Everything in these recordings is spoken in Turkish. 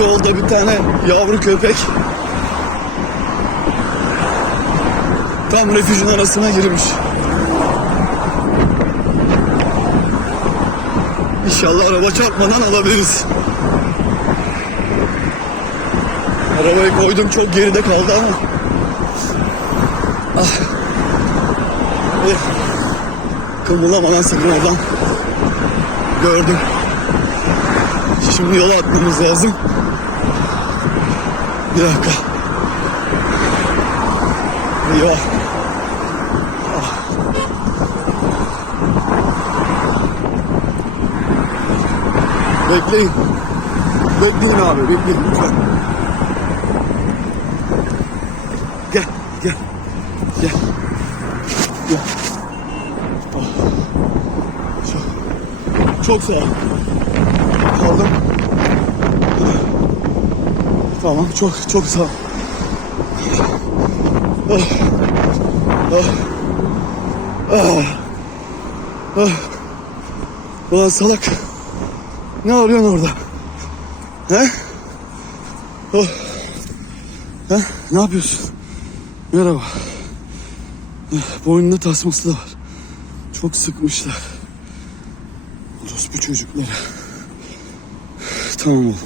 Yolda bir tane yavru köpek tam refüjün arasına girmiş. İnşallah araba çarpmadan alabiliriz. Arabayı koydum çok geride kaldı ama. Ah. Eh. Kımıldamadan sakın oradan gördüm. Şimdi yola atmamız lazım. Bir dakika. Eyvah. Ah. Bekleyin. Bekleyin abi, bekleyin lütfen. Gel, gel. Gel. Gel. Ah. Çok, çok sağ ol. Aldım. Tamam, çok çok sağ ol. Ah. Ah. Ah. Ah. Ulan salak. Ne arıyorsun orada? He? Oh. He? Ne yapıyorsun? Merhaba. Eh, Boynunda tasması da var. Çok sıkmışlar. Orospu çocukları. Tamam oğlum.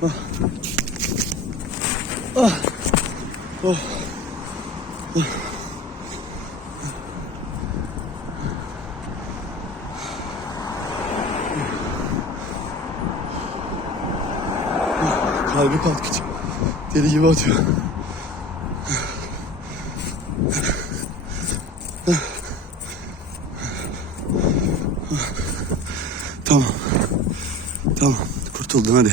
Tamam. Ah. Ah. Oh. Kalbi kalkıcı. Deli gibi atıyor. Tamam. Tamam. Kurtuldun hadi.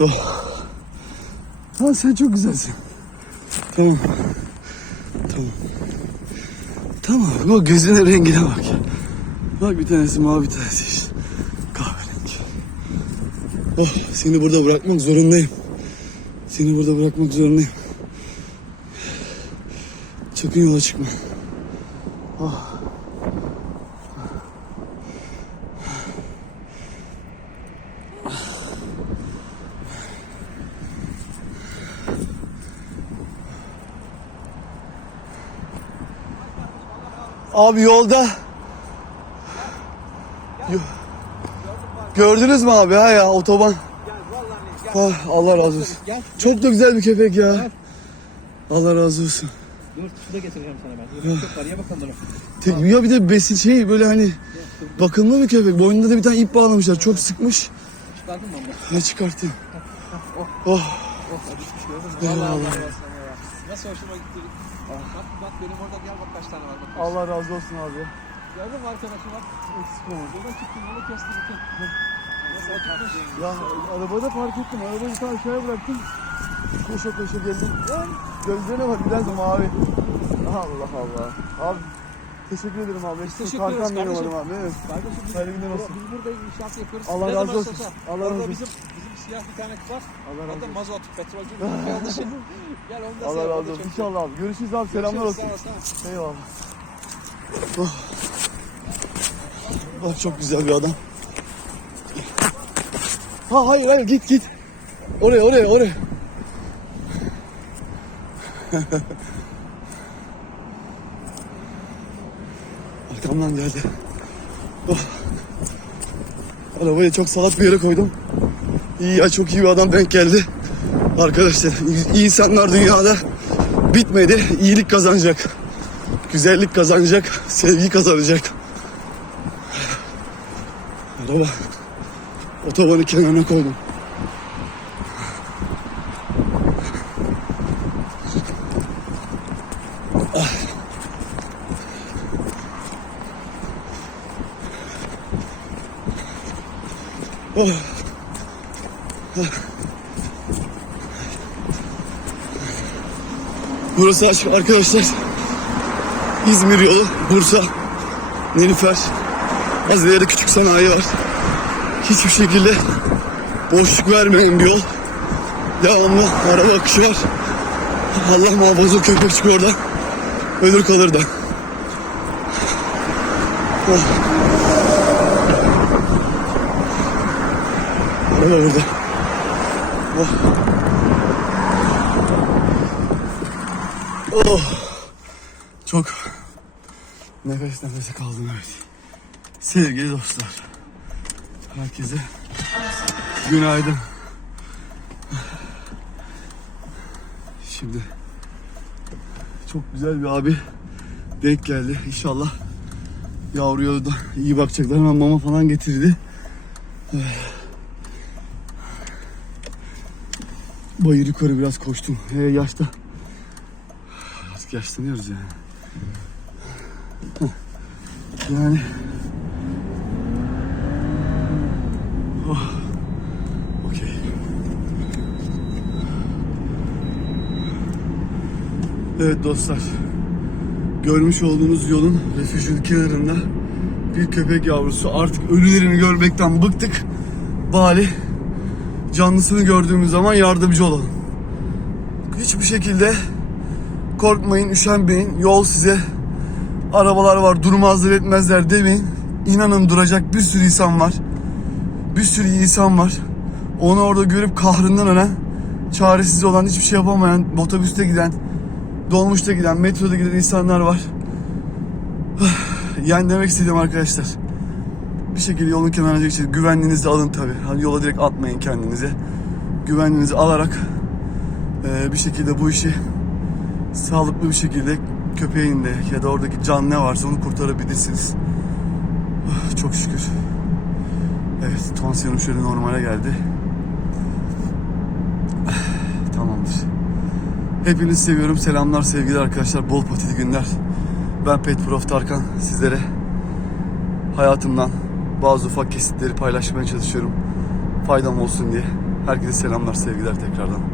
Oh. Ha sen çok güzelsin. Tamam. Tamam. Tamam. Bak gözünün rengine bak. Bak bir tanesi mavi bir tanesi işte. Kahverengi. Oh seni burada bırakmak zorundayım. Seni burada bırakmak zorundayım. Sakın yola çıkma. Oh. Abi yolda. Yo- Gördünüz mü abi ha ya otoban? Oh, Allah razı olsun. Çok da güzel bir köpek ya. Allah razı olsun. Dur su da getireceğim sana ben. Yemek çok var ye bakalım. Tek, ya bir de besin şey böyle hani bakımlı bir köpek. Boynunda da bir tane ip bağlamışlar. Çok sıkmış. Çıkardın mı onu? Ne çıkartayım? Oh. Oh gördün mü? Eyvallah. Vallahi Allah sana ya. Nasıl hoşuma gitti. Bak bak benim orada gel bak kaç tane var bak. Allah razı olsun abi. Gördün mü arkadaşım bak. Eksik olma. Buradan çıktım yolu kestim? Ya arabada park ettim. Arabayı ta aşağıya bıraktım. Koşa koşa geldim. Gözlerine bak biraz mavi. Allah Allah. Abi teşekkür ederim abi. Siz teşekkür ederiz kardeşim. abi. Evet. Kardeşim biz, Hayırlı günler olsun. biz burada inşaat yapıyoruz. Allah razı olsun. Allah razı olsun. bizim siyah bir tane var. Allah razı olsun. mazot, petrolcü bir. Gel onu da Allah razı olsun. İnşallah abi. Görüşürüz abi. Selamlar olsun. Eyvallah. Oh. Oh, çok güzel bir adam. Ha hayır hayır git git. Oraya oraya oraya. Arkamdan geldi. Oh. Arabayı çok salak bir yere koydum. İyi ya çok iyi bir adam denk geldi. Arkadaşlar insanlar dünyada bitmedi. İyilik kazanacak. Güzellik kazanacak. Sevgi kazanacak. Araba otobanın kenarına koydum. Oh. Burası açık arkadaşlar. İzmir yolu, Bursa, Nilüfer. Az ileride küçük sanayi var. Hiçbir şekilde boşluk vermeyen bir yol. Devamlı araba akışı var. Allah muhafaza köpek çıkıyor oradan. Ölür kalır da. Oh. Öyle orada. Oh. Oh. Çok nefes nefese kaldım evet. Sevgili dostlar. Herkese günaydın. Şimdi çok güzel bir abi denk geldi. İnşallah yavruya da iyi bakacaklar. Hemen mama falan getirdi. Bayır yukarı biraz koştum. He, yaşta. Artık yaşlanıyoruz yani. Yani oh. Okey. Evet dostlar. Görmüş olduğunuz yolun refüjün kenarında bir köpek yavrusu. Artık ölülerini görmekten bıktık. Bari canlısını gördüğümüz zaman yardımcı olalım. Hiçbir şekilde korkmayın, üşenmeyin. Yol size arabalar var, durmazlar etmezler demeyin. İnanın duracak bir sürü insan var. Bir sürü insan var. Onu orada görüp kahrından ölen, çaresiz olan, hiçbir şey yapamayan, otobüste giden, dolmuşta giden, metroda giden insanlar var. Yani demek istediğim arkadaşlar. Bir şekilde yolun kenarına geçin. Güvenliğinizi alın tabi. Hani yola direkt atmayın kendinize. Güvenliğinizi alarak eee, bir şekilde bu işi sağlıklı bir şekilde köpeğin de ya da oradaki can ne varsa onu kurtarabilirsiniz. Ah, Çok şükür. Evet tansiyonum şöyle normale geldi. Ah, Tamamdır. Hepinizi seviyorum. Selamlar sevgili arkadaşlar. Bol patili günler. Ben Pet Prof Tarkan. Sizlere hayatımdan bazı ufak kesitleri paylaşmaya çalışıyorum. Faydam olsun diye. Herkese selamlar sevgiler tekrardan.